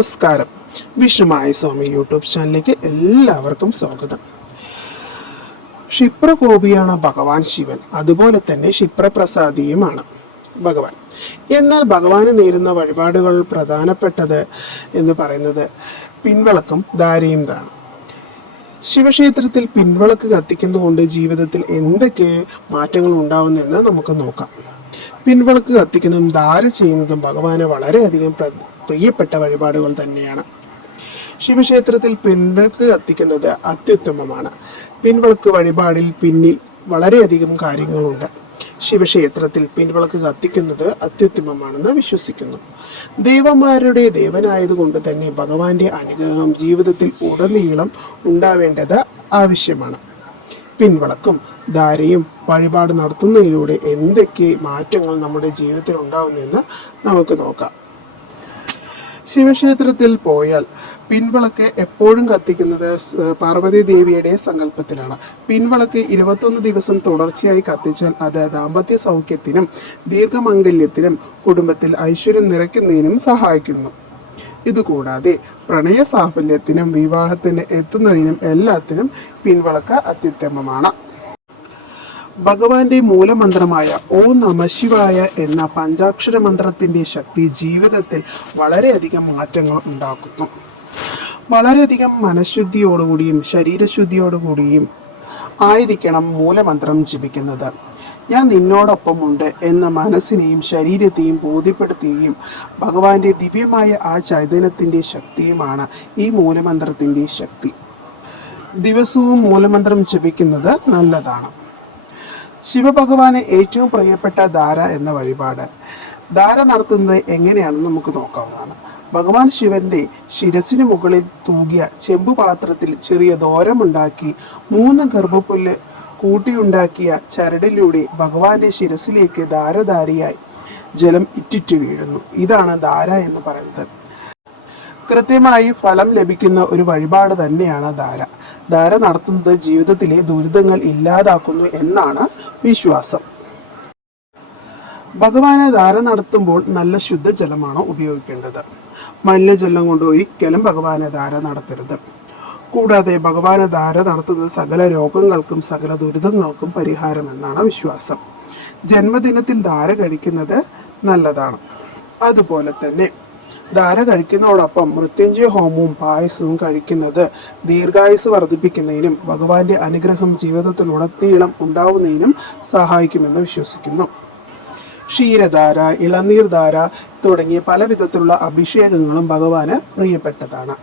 നമസ്കാരം. വിഷ്ണുമായ സ്വാമി യൂട്യൂബ് ചാനലിലേക്ക് എല്ലാവർക്കും സ്വാഗതം. ക്ഷിപ്രകോപിയാണ് ഭഗവാൻ ശിവൻ, അതുപോലെ തന്നെ ക്ഷിപ്രപ്രസാദിയുമാണ് ഭഗവാൻ. എന്നാൽ ഭഗവാന് നേരുന്ന വഴിപാടുകൾ പ്രധാനപ്പെട്ടത് എന്ന് പറയുന്നത് പിൻവിളക്കും ധാരയും ആണ്. ശിവക്ഷേത്രത്തിൽ പിൻവിളക്ക് കത്തിക്കുന്നതുകൊണ്ട് ജീവിതത്തിൽ എന്തൊക്കെ മാറ്റങ്ങൾ ഉണ്ടാവുന്നതെന്ന് നമുക്ക് നോക്കാം. പിൻവിളക്ക് കത്തിക്കുന്നതും ധാര ചെയ്യുന്നതും ഭഗവാന് വളരെയധികം പ്രിയപ്പെട്ട വഴിപാടുകൾ തന്നെയാണ്. ശിവക്ഷേത്രത്തിൽ പിൻവിളക്ക് കത്തിക്കുന്നത് അത്യുത്തമമാണ്. പിൻവിളക്ക് വഴിപാടിൽ പിന്നിൽ വളരെയധികം കാര്യങ്ങളുണ്ട്. ശിവക്ഷേത്രത്തിൽ പിൻവിളക്ക് കത്തിക്കുന്നത് അത്യുത്തമമാണെന്ന് വിശ്വസിക്കുന്നു. ദേവന്മാരുടെ ദേവനായതുകൊണ്ട് തന്നെ ഭഗവാന്റെ അനുഗ്രഹം ജീവിതത്തിൽ ഉടനീളം ഉണ്ടാവേണ്ടത് ആവശ്യമാണ്. പിൻവിളക്കും ധാരയും വഴിപാട് നടത്തുന്നതിലൂടെ എന്തൊക്കെ മാറ്റങ്ങൾ നമ്മുടെ ജീവിതത്തിൽ ഉണ്ടാവുന്നതെന്ന് നമുക്ക് നോക്കാം. ശിവക്ഷേത്രത്തിൽ പോയാൽ പിൻവിളക്ക് എപ്പോഴും കത്തിക്കുന്നത് പാർവതി ദേവിയുടെ സങ്കല്പത്തിലാണ്. പിൻവിളക്ക് 21 ദിവസം തുടർച്ചയായി കത്തിച്ചാൽ അത് ദാമ്പത്യ സൗഖ്യത്തിനും ദീർഘമംഗല്യത്തിനും കുടുംബത്തിൽ ഐശ്വര്യം നിറയ്ക്കുന്നതിനും സഹായിക്കുന്നു. ഇതുകൂടാതെ പ്രണയ സാഫല്യത്തിനും വിവാഹത്തിന് എത്തുന്നതിനും എല്ലാത്തിനും പിൻവിളക്ക് അത്യുത്തമമാണ്. ഭഗവാന്റെ മൂലമന്ത്രമായ ഓം നമഃ ശിവായ എന്ന പഞ്ചാക്ഷര മന്ത്രത്തിന്റെ ശക്തി ജീവിതത്തിൽ വളരെയധികം മാറ്റങ്ങൾ ഉണ്ടാക്കുന്നു. വളരെയധികം മനഃശുദ്ധിയോടുകൂടിയും ശരീരശുദ്ധിയോടുകൂടിയും ആയിരിക്കണം മൂലമന്ത്രം ജപിക്കുന്നത്. ഞാൻ നിന്നോടൊപ്പമുണ്ട് എന്ന മനസ്സിനെയും ശരീരത്തെയും ബോധ്യപ്പെടുത്തുകയും ഭഗവാന്റെ ദിവ്യമായ ആ ചൈതന്യത്തിന്റെ ശക്തിയുമാണ് ഈ മൂലമന്ത്രത്തിന്റെ ശക്തി. ദിവസവും മൂലമന്ത്രം ജപിക്കുന്നത് നല്ലതാണ്. ശിവഭഗവാന് ഏറ്റവും പ്രിയപ്പെട്ട ധാര എന്ന വഴിപാട്. ധാര നടത്തുന്നത് എങ്ങനെയാണെന്ന് നമുക്ക് നോക്കാവുന്നതാണ്. ഭഗവാൻ ശിവന്റെ ശിരസിന് മുകളിൽ തൂകിയ ചെമ്പുപാത്രത്തിൽ ചെറിയ ദ്വാരമുണ്ടാക്കി 3 ഗർഭപ്പുല്ല് കൂട്ടിയുണ്ടാക്കിയ ചരടിലൂടെ ഭഗവാന്റെ ശിരസിലേക്ക് ധാരധാരിയായി ജലം ഇറ്റിറ്റു വീഴുന്നു. ഇതാണ് ധാര എന്ന് പറയുന്നത്. കൃത്യമായി ഫലം ലഭിക്കുന്ന ഒരു വഴിപാട് തന്നെയാണ് ധാര. ധാര നടത്തുന്നത് ജീവിതത്തിലെ ദുരിതങ്ങൾ ഇല്ലാതാക്കുന്നു എന്നാണ് വിശ്വാസം. ഭഗവാന് ധാര നടത്തുമ്പോൾ നല്ല ശുദ്ധജലമാണ് ഉപയോഗിക്കേണ്ടത്. മലിനജലം കൊണ്ട് ഒരിക്കലും ഭഗവാന് ധാര നടത്തരുത്. കൂടാതെ ഭഗവാന് ധാര നടത്തുന്നത് സകല രോഗങ്ങൾക്കും സകല ദുരിതങ്ങൾക്കും പരിഹാരം എന്നാണ് വിശ്വാസം. ജന്മദിനത്തിൽ ധാര കഴിക്കുന്നത് നല്ലതാണ്. അതുപോലെ തന്നെ ധാര കഴിക്കുന്നതോടൊപ്പം മൃത്യുഞ്ജയ ഹോമവും പായസവും കഴിക്കുന്നത് ദീർഘായുസ് വർദ്ധിപ്പിക്കുന്നതിനും ഭഗവാന്റെ അനുഗ്രഹം ജീവിതത്തിലുടനീളം ഉണ്ടാവുന്നതിനും സഹായിക്കുമെന്ന് വിശ്വസിക്കുന്നു. ക്ഷീരധാര, ഇളനീർധാര തുടങ്ങിയ പല വിധത്തിലുള്ള അഭിഷേകങ്ങളും ഭഗവാന് പ്രിയപ്പെട്ടതാണ്.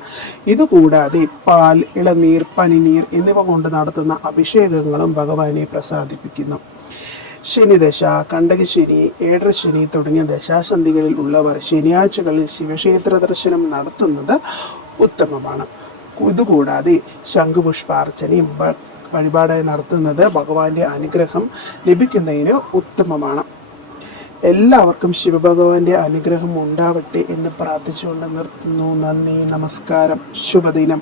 ഇതുകൂടാതെ പാൽ, ഇളനീർ, പനിനീർ എന്നിവ കൊണ്ട് നടത്തുന്ന അഭിഷേകങ്ങളും ഭഗവാനെ പ്രസാദിപ്പിക്കുന്നു. ശനിദശ, കണ്ടകശനി, ഏഴരശനി തുടങ്ങിയ ദശാസന്ധികളിൽ ഉള്ളവർ ശനിയാഴ്ചകളിൽ ശിവക്ഷേത്ര ദർശനം നടത്തുന്നത് ഉത്തമമാണ്. ഇതുകൂടാതെ ശംഖുപുഷ്പാർച്ചനയും വഴിപാടായി നടത്തുന്നത് ഭഗവാന്റെ അനുഗ്രഹം ലഭിക്കുന്നതിന് ഉത്തമമാണ്. എല്ലാവർക്കും ശിവഭഗവാന്റെ അനുഗ്രഹം ഉണ്ടാവട്ടെ എന്ന് പ്രാർത്ഥിച്ചുകൊണ്ട് നിർത്തുന്നു. നന്ദി, നമസ്കാരം, ശുഭദിനം.